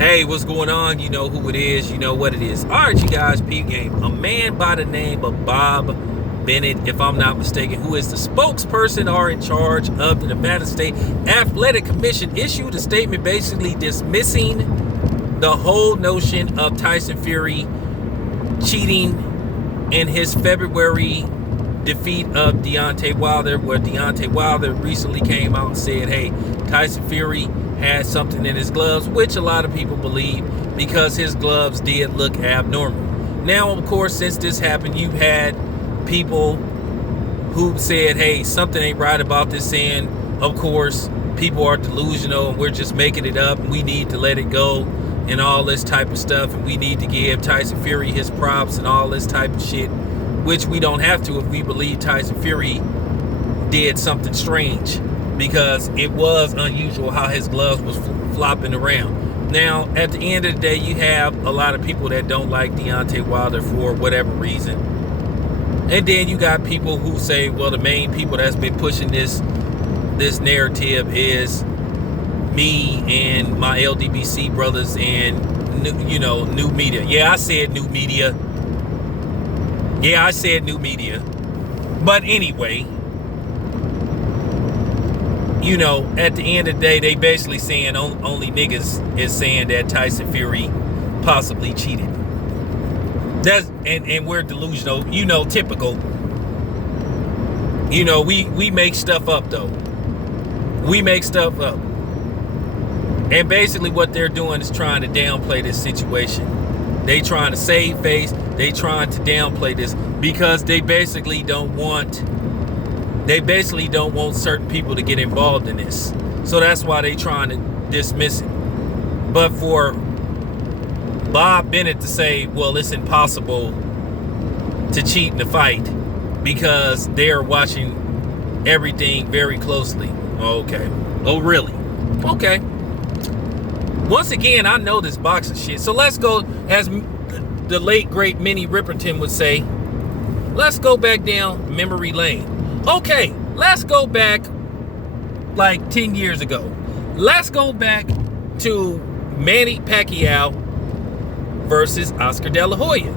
Hey, what's going on? You know who it is. You know what it is. All right, you guys, P game. A man by the name of Bob Bennett, if I'm not mistaken, who is the spokesperson or in charge of the Nevada State Athletic Commission, issued a statement basically dismissing the whole notion of Tyson Fury cheating in his February defeat of Deontay Wilder, where Deontay Wilder recently came out and said, hey, Tyson Fury had something in his gloves, which a lot of people believe because his gloves did look abnormal. Now, of course, since this happened, you've had people who said, hey, something ain't right about this, saying, of course, people are delusional and we're just making it up and we need to let it go and all this type of stuff, and we need to give Tyson Fury his props and all this type of shit, which we don't have to if we believe Tyson Fury did something strange, because it was unusual how his gloves was flopping around. Now, at the end of the day, you have a lot of people that don't like Deontay Wilder for whatever reason. And then you got people who say, well, the main people that's been pushing this narrative is me and my LDBC brothers and, new media. Yeah, I said new media. But anyway, at the end of the day, they basically saying only niggas is saying that Tyson Fury possibly cheated. And we're delusional, typical. We make stuff up though. We make stuff up. And basically what they're doing is trying to downplay this situation. They trying to save face. They trying to downplay this because they basically don't want certain people to get involved in this. So that's why they trying to dismiss it. But for Bob Bennett to say, well, it's impossible to cheat in the fight because they're watching everything very closely. Okay. Oh, really? Okay. Once again, I know this boxing shit. So let's go, as the late, great Minnie Riperton would say, let's go back down memory lane. Okay, let's go back like 10 years ago. Let's go back to Manny Pacquiao versus Oscar De La Hoya.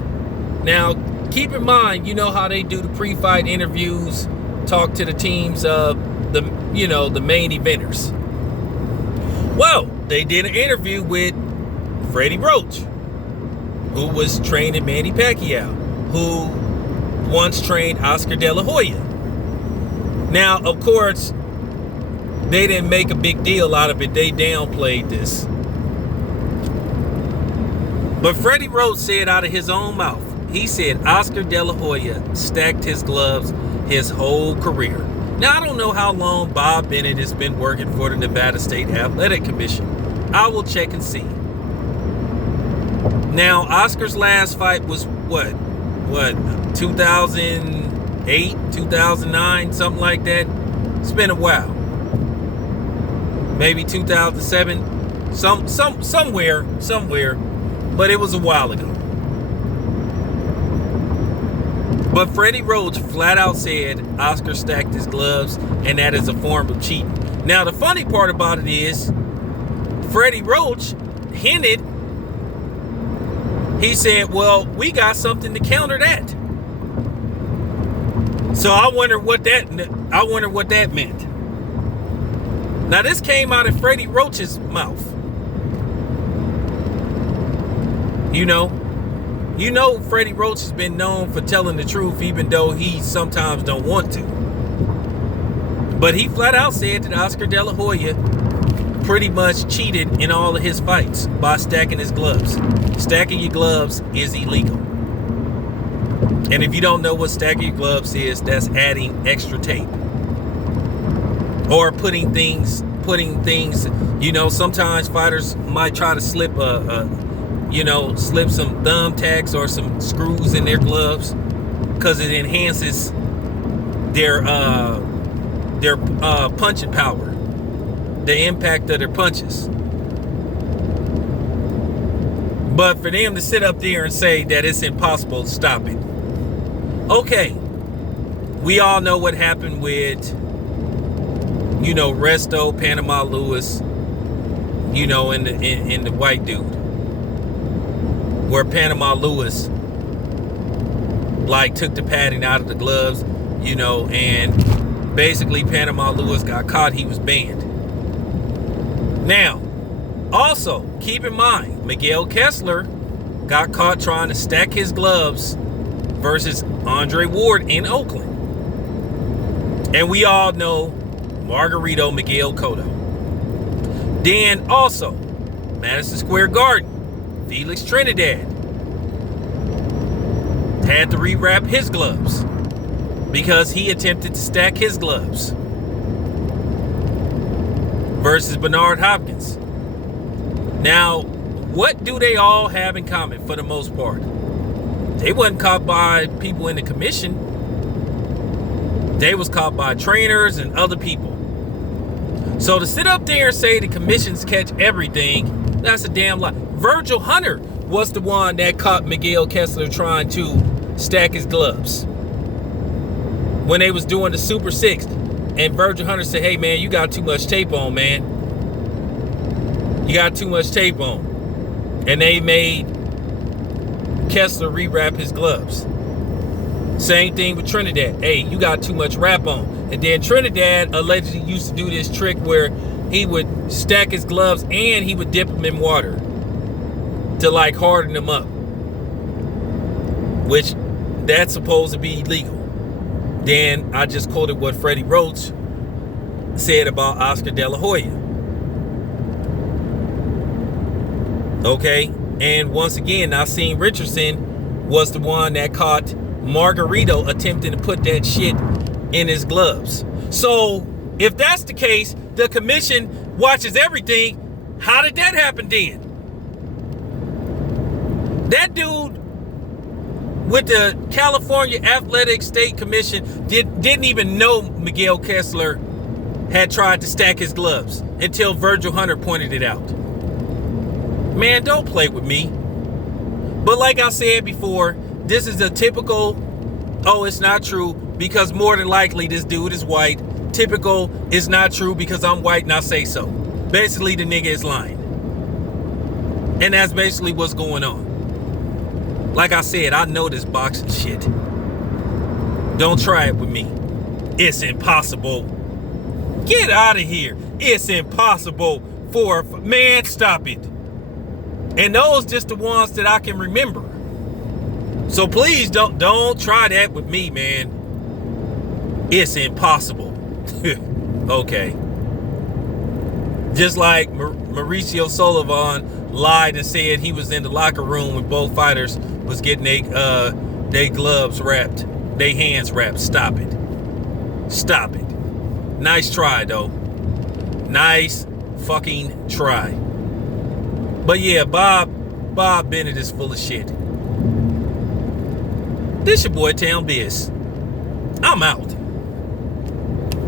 Now, keep in mind, you know how they do the pre-fight interviews, talk to the teams of the main eventers. Well, they did an interview with Freddie Roach, who was training Manny Pacquiao, who once trained Oscar De La Hoya. Now, of course, they didn't make a big deal out of it. They downplayed this. But Freddie Roach said out of his own mouth, he said Oscar De La Hoya stacked his gloves his whole career. Now, I don't know how long Bob Bennett has been working for the Nevada State Athletic Commission. I will check and see. Now, Oscar's last fight was what, 2008, 2009, something like that. It's been a while. Maybe 2007, somewhere, but it was a while ago. But Freddie Roach flat out said Oscar stacked his gloves, and that is a form of cheating. Now, the funny part about it is, Freddie Roach hinted, he said, well, we got something to counter that. So I wonder what that meant. Now, this came out of Freddie Roach's mouth. Freddie Roach has been known for telling the truth, even though he sometimes don't want to. But he flat out said that Oscar De La Hoya pretty much cheated in all of his fights by stacking his gloves. Stacking your gloves is illegal. And if you don't know what stacking your gloves is, that's adding extra tape. Or putting things, sometimes fighters might try to slip slip some thumbtacks or some screws in their gloves because it enhances their punching power, the impact of their punches. But for them to sit up there and say that it's impossible to stop it. Okay, we all know what happened with, Resto, Panama Lewis, you know, in the white dude, where Panama Lewis like took the padding out of the gloves, you know, and basically Panama Lewis got caught. He was banned. Now, also keep in mind, Miguel Kessler got caught trying to stack his gloves versus Andre Ward in Oakland. And we all know Margarito Miguel Cotto. Then also, Madison Square Garden, Felix Trinidad had to rewrap his gloves because he attempted to stack his gloves versus Bernard Hopkins. Now, what do they all have in common for the most part? They wasn't caught by people in the commission. They was caught by trainers and other people. So to sit up there and say the commissions catch everything, that's a damn lie. Virgil Hunter was the one that caught Miguel Kessler trying to stack his gloves when they was doing the Super Six. And Virgil Hunter said, hey man, you got too much tape on, man. You got too much tape on. And they made Kessler rewrap his gloves. Same thing with Trinidad. Hey, you got too much wrap on. And then Trinidad allegedly used to do this trick where he would stack his gloves and he would dip them in water to like harden them up, which that's supposed to be illegal. Then I just quoted what Freddie Roach said about Oscar De La Hoya. Okay, and once again, Nassim Richardson was the one that caught Margarito attempting to put that shit in his gloves. So if that's the case, the commission watches everything. How did that happen then? That dude with the California Athletic State Commission didn't even know Miguel Kessler had tried to stack his gloves until Virgil Hunter pointed it out. Man, don't play with me. But like I said before, this is a typical, oh, it's not true because more than likely this dude is white. Typical is not true because I'm white and I say so. Basically, the nigga is lying. And that's basically what's going on. Like I said, I know this boxing shit. Don't try it with me. It's impossible. Get out of here. It's impossible for, man, stop it. And those just the ones that I can remember. So please don't try that with me, man. It's impossible. Okay. Just like Mauricio Sullivan lied and said he was in the locker room when both fighters was getting they gloves wrapped, they hands wrapped. Stop it. Stop it. Nice try, though. Nice fucking try. But yeah, Bob Bennett is full of shit. This your boy Town Biz. I'm out.